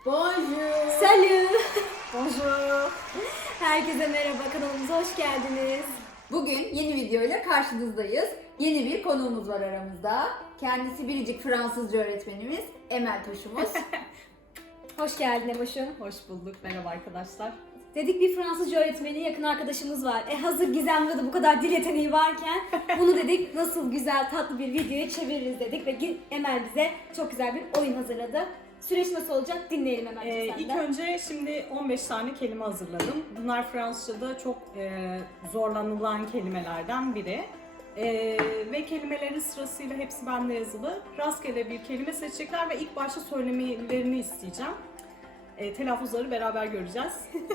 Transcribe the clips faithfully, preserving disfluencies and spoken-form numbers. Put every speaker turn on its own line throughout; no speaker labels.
Bonjour.
Salut.
Bonjour.
Herkese merhaba, kanalımıza hoş geldiniz.
Bugün yeni videoyla karşınızdayız. Yeni bir konuğumuz var aramızda. Kendisi biricik Fransızca öğretmenimiz Emel Paşa'mız.
Hoş geldin Emoş'um.
Hoş bulduk. Merhaba arkadaşlar.
Dedik bir Fransızca öğretmeni, yakın arkadaşımız var. E hazır Gizem'de de bu kadar dil yeteneği varken bunu dedik nasıl güzel tatlı bir videoya çeviririz dedik ve Emel bize çok güzel bir oyun hazırladı. Süreç nasıl olacak dinleyelim hemen
Ee,
senden.
ilk önce şimdi on beş tane kelime hazırladım. Bunlar Fransızca'da çok e, zorlanılan kelimelerden biri. E, ve kelimelerin sırasıyla hepsi bende yazılı. Rastgele bir kelime seçecekler ve ilk başta söylemelerini isteyeceğim. E, telaffuzları beraber göreceğiz.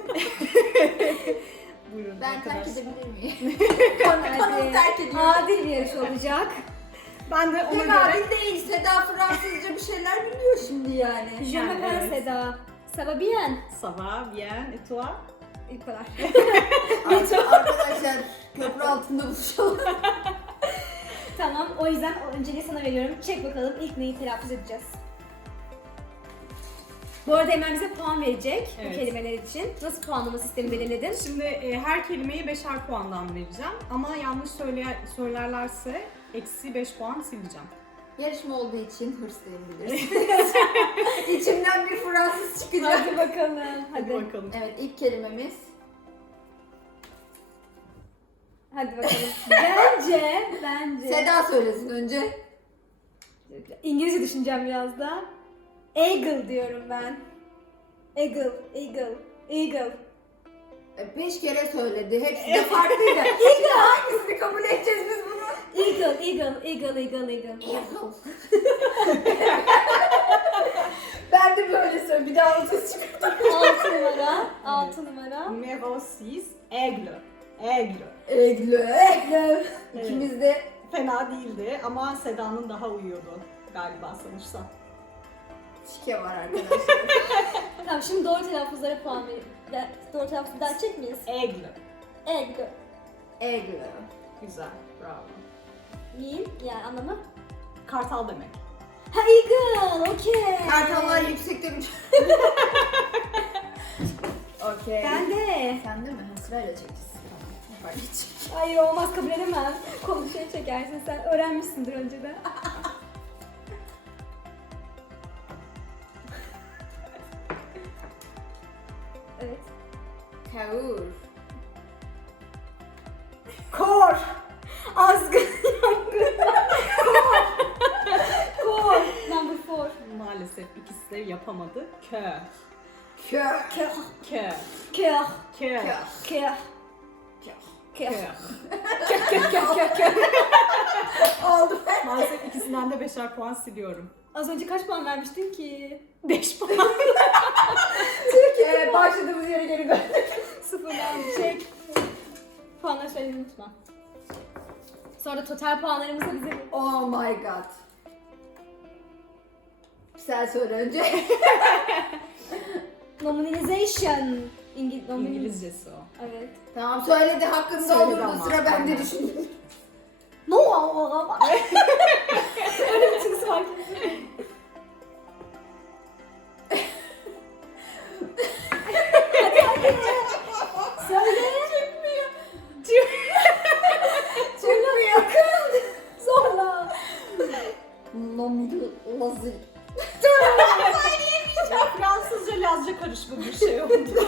Buyurun
Ben
arkadaşlar.
terk edebilir miyim? Kanalı terk ediyorum.
Adil bir yarış olacak.
Ben de ona
Pek
göre...
adil değil. Seda Fransızca bir şeyler biliyor şimdi yani.
Je
Yani,
m'appelle
evet.
Seda. Ça va bien?
Ça va, bien, et toi?
İlk kadar.
Ar- Arkadaşlar köprü altında buluşalım.
Tamam, o yüzden önceliği sana veriyorum. Çek bakalım ilk neyi telaffuz edeceğiz. Bu arada Emel bize puan verecek bu
Evet.
kelimeler için. Nasıl puanlama sistemi belirledin?
Şimdi e, her kelimeyi beşer puandan vereceğim ama yanlış söyle, söylerlerse eksi beş puan sileceğim.
Yarışma olduğu için hırslıyım bilirsiniz. İçimden bir Fransız çıkacak.
Hadi bakalım.
Hadi,
Hadi.
bakalım.
Evet, ilk kelimemiz
Hadi bakalım. Bence, bence.
Seda söylesin önce.
İngilizce düşüneceğim biraz da. Eagle diyorum ben. Eagle, eagle, eagle.
E, Beş kere söyledi. Hepsi de farklıydı. Şimdi hangisini kabul edeceğiz biz bunu?
Eagle, eagle, eagle, eagle, eagle.
Ben de böyle söylüyorum. Bir daha otuz çıktı.
Altı numara, altı numara.
Numero six, aigle. Aigle.
Eglü.
Eagle.
İkimiz de
Fena değildi ama Seda'nın daha uyuyordu galiba sanırsam.
şike var arkadaşlar.
Tamam, şimdi doğru telaffuzlara puan verelim. Ya, doğru telaffuz daha çek miyiz?
Aigle.
Eagle.
Eglü.
Güzel, bravo.
Mean, yani anlamı?
Kartal demek.
Ha, eagle, okey.
Kartallar yüksekte mi? Okey.
Ben de.
Sen de mi? Ha, sırayla çekeceğiz. Tamam. Yapar geç.
Hayır, olmaz, kabul edemem. Kolu şey çekersin, sen öğrenmişsindir önceden. Evet.
Kavur.
Kor. Azgın yangın. Kor. Kor. Number four.
Maalesef ikisi de yapamadı. Kö.
Kö.
Kör.
Kö.
Kör.
Kö.
Kö.
Kör.
Kö.
Kör.
Kö.
Kör, kör, kör, kör.
Oldu.
Maalesef ikisinden de beşer puan siliyorum.
Az önce kaç puan vermiştin ki?
Beş puan.
Evet, başladığımız yere geri döndük.
Sıfırdan çek. Puanları söylemeyi unutma. Sonra total puanlarımızı bize...
Oh my god. Sen söyle önce.
Nominalization. İngil nomin-
İngilizcesi o.
Evet.
Tamam söyledi, hakkında
Söyledi
olurdu.
ama.
Sıra bende
Aynen.
düşündüm.
No. Öyle bir çıkısı var ki. Hadi hadi. Söyle.
Çıkmıyor.
Çıkmıyor. Zorla.
Nominalizm.
Fransızca Lazca karışımı bir şey oldu.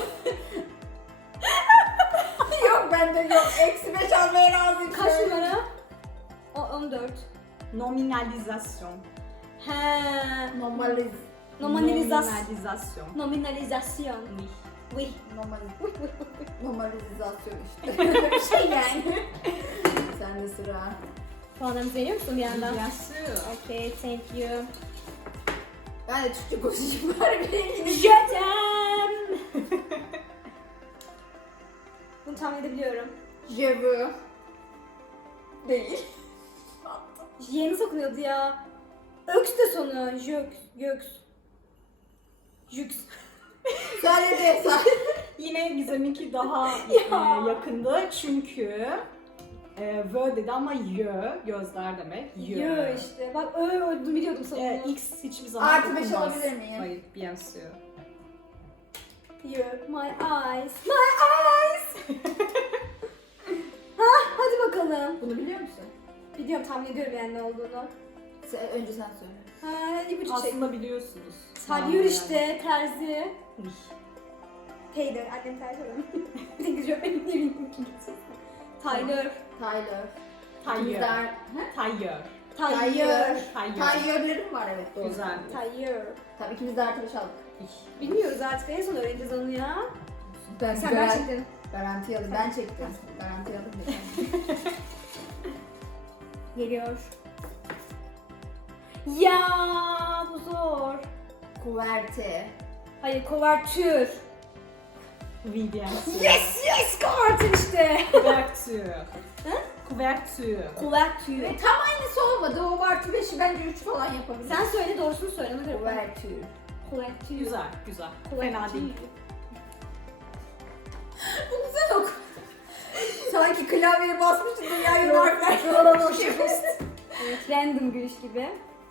Yok bende yok. Eksi beş almaya razıyım.
Kaç numara? O, on dört.
Nominalizasyon.
He.
Normaliz.
Nominalizasyon.
Nominalizasyon.
Nominalizasyon.
Oui.
Oui.
Normaliz. Normalizasyon işte. Bir şey yani. Sen de sıra.
Puanlarımızı veriyor musun bir yandan?
Bien sûr.
Okay, thank you.
Ben de Türkçe konuşayım bari benimkini.
Je t'aime. Bunu tahmin edebiliyorum.
Je veux. Değil.
Yeni okunuyordu ya. Öks de sonu. Jöks. Göks. Jüks.
Söyledi. Sen.
Yine Gizem'inki daha
Ya.
e, yakındı çünkü e, vö dedi ama yö, gözler demek. Yö.
Yö işte. Bak öyle öldüm biliyordum sonunu.
E, X hiçbir zaman
Artı beş
okunmaz.
alabilir miyim?
Hayır, bien sûr.
You, my eyes, my eyes. Ha, hadi bakalım.
Bunu biliyor musun?
Biliyorum, tahmin ediyorum yani ne olduğunu.
Sen, önce sen söyle.
Ha, ipucu çek.
Aslında biliyorsunuz.
Sarıyor işte, terzi.
Uy.
Taylor, annem terzi olan. Bir de İngilizce öğretmenim niye bilmiyorum ki. Tyler.
Tyler.
Tyler.
İkimizler- Ha?
Tyler.
Tyler.
Tyler.
Tyler'lerim var evet doğru.
Güzel.
Tyler.
Tabii ikimiz de arkadaş aldık.
Bilmiyoruz artık, en son öğreneceğiz onu ya.
Ben
Sen
garan-
gerçekten.
Garanti aldım. Ben çektim. Garanti aldım. dedim.
Geliyor. Ya bu zor.
Kuverte.
Hayır, kovertür.
Vidyası.
Yes yes, kovertür işte.
Kuvertür. Kuvertür.
Kovertür.
Ve tam aynısı olmadı. O artı beşi bence üç falan yapabilir.
Sen söyle, doğrusunu söyle ona göre.
Kuvertür.
Kovertür.
Güzel, güzel.
Kovertür.
Fena değil.
Bu güzel oku. Sanki klavyeye basmıştı dünyayı harfler.
Evet, random gülüş gibi.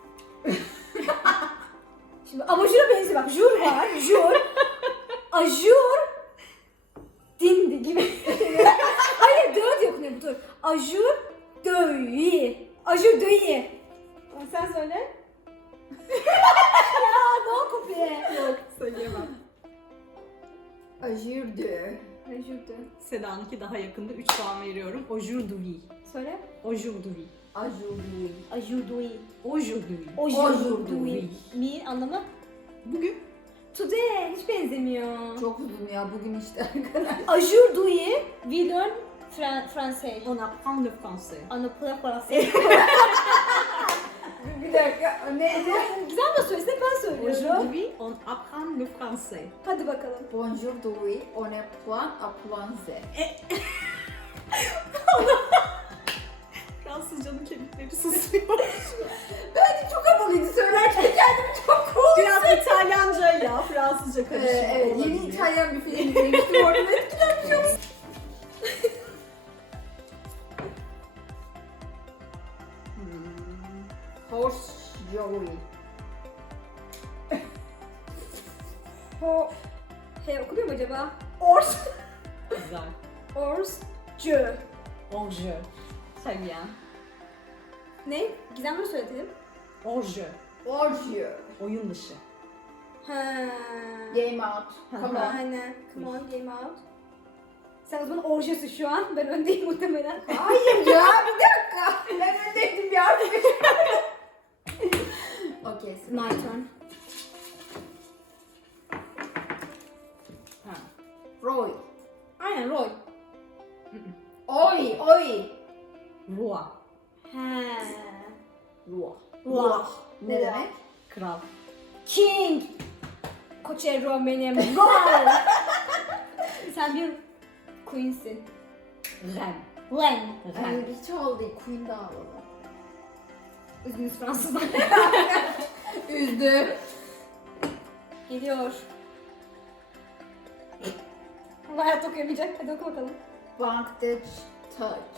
Şimdi abajura benziyor bak, jur var, jur, ajur, dindi gibi. Hayır, dö diye okunuyor bu dur. Ajur, döyi, ajur döyi. Ama sen söyle. Ya no kopya.
Yok, söyleyemem.
Ajürdü.
Ajur dö.
Seda'nınki daha yakında. üç puan veriyorum. Aujourd'hui.
Söyle.
Aujourd'hui.
Ajürdü.
Ajur döyi.
Aujourd'hui.
Ajur döyi. Mi anlamı?
Bugün
Today hiç benzemiyor.
Çok uzun ya bugün işte arkadaşlar.
Aujourd'hui, we learn Fran français.
on apprend le français.
On apprend français.
Bir dakika neydi?
Güzel mi söylesek ben söylüyorum.
Aujourd'hui, on apprend le français.
Hadi bakalım.
Bonjour Dewey, on est point à planze.
Fransızcanın kemikleri sızlıyor.
Bence çok havalıydı söylerken kendimi çok cool.
Biraz İtalyanca ya Fransızca
Ee,
karışımı
evet yeni
olabilir.
İtalyan bir film izlemiştim oradan etkilenmiş oldum. Horse Joey.
Ho. He okunuyor mu acaba? Ors.
Güzel.
Ors. Jö.
Orge. Très bien.
Ne? Gizem mi söyledim?
Orge.
Orgio.
Oyun dışı.
Ha.
Game out. Come on.
Aynen. Come on, game out. Sen o zaman orjası şu an. Ben öndeyim muhtemelen.
Hayır ya bir dakika. Ben öndeydim bir arkadaşım. Okey.
My turn.
Ha.
Roy.
Aynen Roy.
Oy oy.
Roi.
He.
Rua.
Roi.
Ne demek?
Kral.
King. Koçero benim. Roy. Sen bir queensin.
Reine.
Len.
Ay,
Reine.
hiç oldu değil. Queen daha havalı.
Üzgünüz Fransızlar.
Üzdü.
Geliyor. Ama hayat okuyamayacak. Hadi oku bakalım.
Bank'ta touch.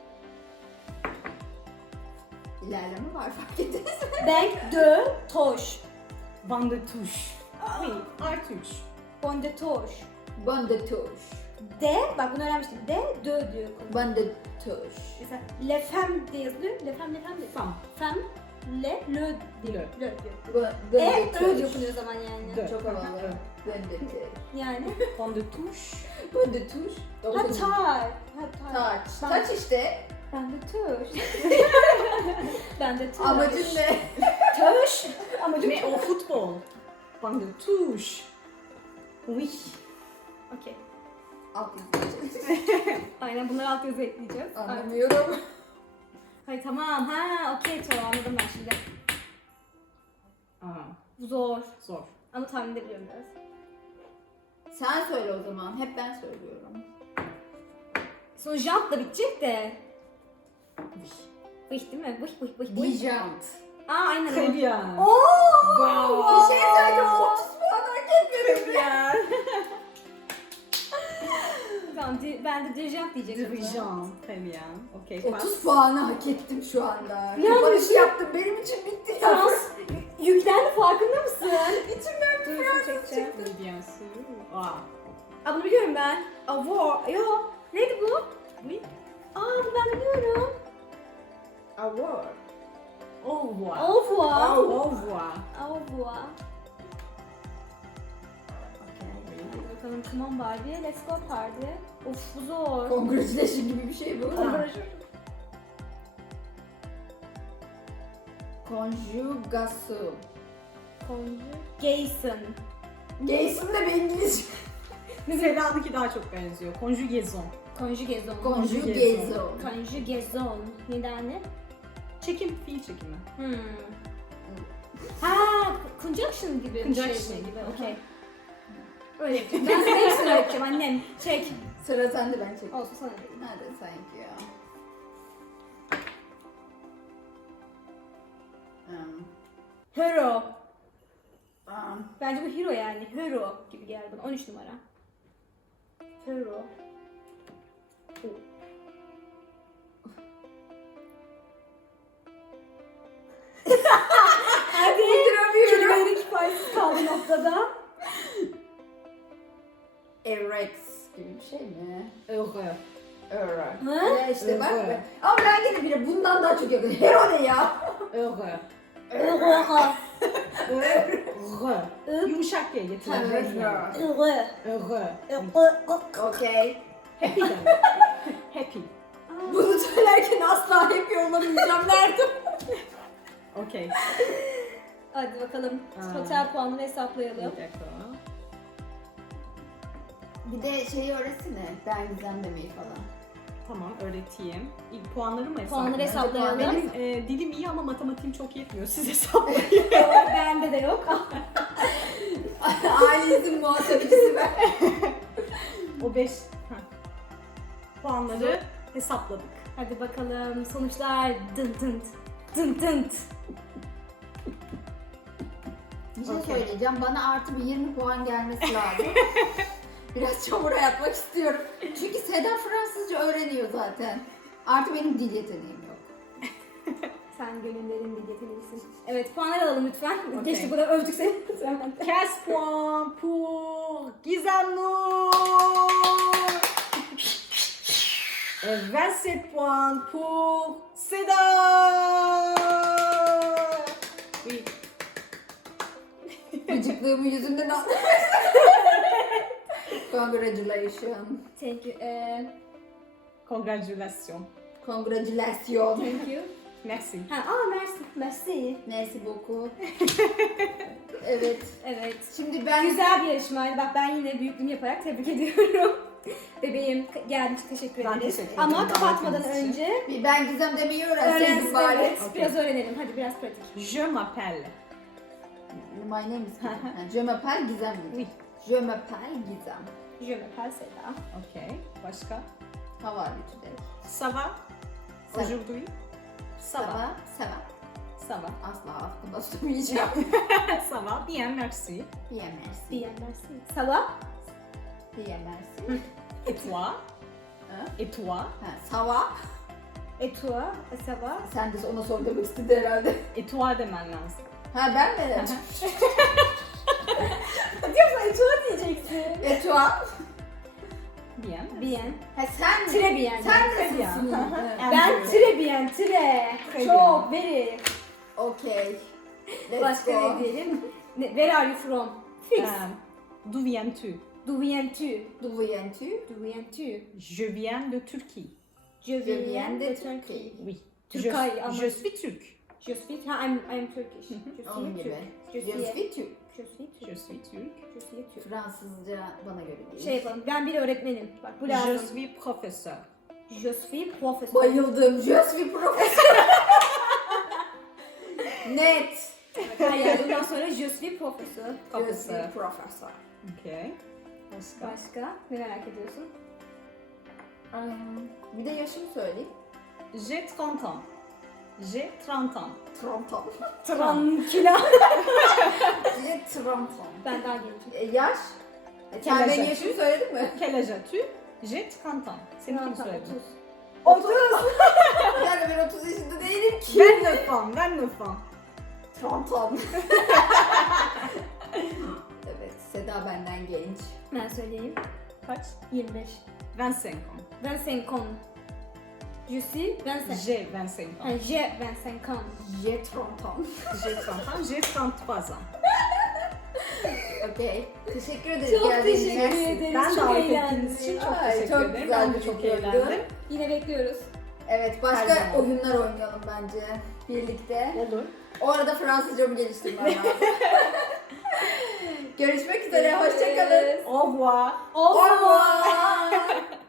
İlerleme var fark ettiniz mi?
Bank de toş.
Van de touche. Oui, artı üç.
Bon de toş.
Bon de touche.
De, bak bunu öğrenmiştim. De, de diyor.
Bon de touche.
Mesela le femme diye yazılıyor. Le femme, le femme diye.
Femme.
Femme, le, le diyor.
Le.
Le diyor.
Bon, bon
E,
de
ö
touche.
diyor okunuyor o zaman yani.
De.
Çok havalı. Bon de touche.
Yani.
Van de touche.
Bon de touche.
Ha
Dokuz.
tar. Ha tar.
Touch.
Ben-
Touch işte.
Ben de tuş. Ben de tuş.
Amacın ne?
Tuş. Amacım
Ne o futbol? Van de touche. Oui.
Okey.
Alt izleyeceğiz.
Aynen bunları alt yazı ekleyeceğiz.
Anlamıyorum.
Hayır tamam. Ha okey tamam anladım ben şimdi.
Aa,
Bu zor.
zor.
Ama tahmin edebiliyorum biraz.
Sen söyle o zaman. Hep ben söylüyorum.
Sonra jantla bitecek de.
Oui.
Vıh değil mi? Vıh vıh vıh vıh.
Dijant.
Aa aynen
Très
o.
bien.
Ooo!
Wow.
Bir şey söyleyeyim. otuz puan hak etmedim.
Bien.
Tamam di- ben de dirigent diyecektim.
Dirigeant. Très bien. Okay.
otuz puanı hak ettim şu anda.
Yani
Kapanışı
şu-
yaptım. Benim için bitti ya.
Frans yüklendi farkında mısın?
İçimden
Dur şunu çekeceğim.
Oui, bien sûr. Aa.
Aa bunu biliyorum ben. Avoir. Yo. Neydi bu?
Oui.
Aa bu ben biliyorum.
Award.
Au revoir.
Au revoir.
Au revoir.
Au revoir. Hadi bakalım come on Barbie. Let's go party. Of bu zor.
Congratulation gibi bir şey bu. Conjugasyon.
Conjugation.
Gaysin de bir İngilizce.
Seda'nınki daha çok benziyor. Conjugaison.
Conjugaison.
Conjugasyon.
Conjugaison. Neden ne?
Çekim, fiil çekimi.
Hmm. Ha, conjunction gibi bir şey
Conjunction.
gibi. Okey. Öyle yapacağım. Ben sana hepsini öğreteceğim annem. Çek.
Sıra sende, ben çekeyim.
Olsun sana dedim.
Hadi thank you. Um,
Hero.
um,
Bence bu hero yani. Hero gibi geldi bana. on üç numara. Hero. Hadi. Kelimelerin kifayetsiz kaldı noktada.
Erex gibi bir şey mi?
Heureux.
Erex.
Ha?
Ya işte bak.
Evet.
Ama ben gene bile bundan daha çok yakın. Hero ne ya?
Heureux.
Hero.
Heureux. Yumuşak G getirelim.
Hero.
Hero.
Heureux.
Okey.
Happy demek. Happy.
Bunu söylerken asla happy olamayacağım. Nerede?
Okey.
Hadi bakalım.
Aa.
Total puanını hesaplayalım.
Bir dakika.
Bir de şeyi öğretsene. Ben gizem demeyi falan.
Tamam, öğreteyim. İlk puanları mı
Puanları
hesaplayalım?
hesaplayalım.
Benim e, dilim iyi ama matematiğim çok yetmiyor. Siz hesaplayın.
Bende de yok.
Ailenizin muhasebecisi ben.
O beş puanları hesapladık.
Hadi bakalım sonuçlar dın dın dın dın.
Bir şey
Okey.
söyleyeceğim. Bana artı bir yirmi puan gelmesi lazım. Biraz çamura yatmak istiyorum. Çünkü Seda Fransızca öğreniyor zaten. Artı benim dil yeteneğim yok.
Sen gönüllerin bir yeteneğisin. Evet puanlar alalım lütfen.
Okey.
Geçti bu da övdük seni.
quinze puan pour Gizem Nur. Et vingt-sept puan pour Seda. Oui.
Gıcıklığımı yüzünden anlamışsın. Congratulations.
Thank you. Ee,
Congratulations.
Congratulations.
thank you.
Merci.
Ha, aa merci. Merci.
Merci beaucoup. Evet.
Evet.
Şimdi ben
Güzel bir yarışmaydı. Bak ben yine büyüklüğümü yaparak tebrik ediyorum. Bebeğim geldiğin için teşekkür
Ben
ederiz.
teşekkür
Ama
ederim
kapatmadan
davetiniz için.
önce
bir ben gizem demeyi öğrenseydim
öğrensin.
bari.
Evet.
Okey.
Biraz öğrenelim. Hadi biraz pratik.
Je m'appelle.
My name is Gizem. Ha, Je m'appelle Gizem dedi.
Oui.
Je m'appelle Gizem.
Je m'appelle Seda.
Ok. Başka?
How are you today?
Ça va?
Ça va.
Aujourd'hui? Ça va.
Sabah, sabah.
Ça va.
Asla aklımda tutmayacağım.
Ça va. Bien, merci.
Bien merci.
Bien merci. Ça va?
Bien merci.
Et toi?
Ha?
Et toi?
Ha, sava.
Et toi? Ça va?
Sen de ona sor demek istedi herhalde.
Et toi demen lazım.
Ha ben mi?
Diyorsan et toi diyeceksin.
Et toi?
Bien.
Bien.
Ha sen
Très bien.
Sen
Très bien.
nasılsın? Ha.
Ben très bien, très.
Très
Çok, very.
Okey. Let's
Başka
go.
ne diyelim? Ne- Where are you from? Fix.
Euh, D'où viens-tu?
D'où viens-tu?
D'où viens-tu?
D'où viens-tu?
Je viens de Turquie.
Je
Je viens
viens
de
de
Turquie.
Turquie.
Oui.
Türkay
je,
ama-
je suis turc.
Je suis, ha, I'm, I'm Turkish. Je
Onun
suis
gibi.
Türk. Je
Je
suis,
suis Türk.
je suis
Je
Türk.
suis turc.
Je suis Türk.
Fransızca bana göre değil.
Şey yapalım, ben bir öğretmenim. Bak bu
Je
lazım.
suis professeur.
Je suis professeur.
Bayıldım. Je suis profesör. Net.
Hayır, bundan sonra je suis professeur.
Je
Professeur.
suis profesör.
Ok. Başka?
Başka? Ne merak ediyorsun?
Um, bir de yaşımı söyleyeyim.
J'ai trente ans. J'ai trente ans.
Tronton.
Trankila.
J'ai tronton.
Ben daha gencim.
E, yaş? E, sen
Quel
benim
âge
yaşımı söyledin mi?
Quel âge as-tu? J'ai trente ans. Seni kim söyledi?
otuz. Yani ben otuz yaşında değilim ki.
vingt-neuf ans. vingt-neuf ans.
Tronton. genç.
Ben söyleyeyim.
Kaç?
yirmi beş.
vingt-cinq ans.
vingt-cinq ans. Je suis vingt-cinq.
J'ai vingt-cinq ans.
Ha, je vingt-cinq ans.
Jet Fronton.
J'ai trente ans. J'ai trente-trois ans.
Okey. Teşekkür ederiz.
Çok
geldiğiniz
teşekkür
için.
ederiz.
Ben
çok
davet
eğlendim.
ettiğiniz için çok
Ay,
teşekkür
çok
ederim.
güzel
Ben de
bir
çok
videoydu.
eğlendim.
Yine bekliyoruz.
Evet, başka
Her zaman.
oyunlar oynayalım bence birlikte.
Olur.
O arada Fransızcamı geliştirmem lazım. Görüşmek üzere, hoşçakalın.
Au revoir.
Au
Au revoir.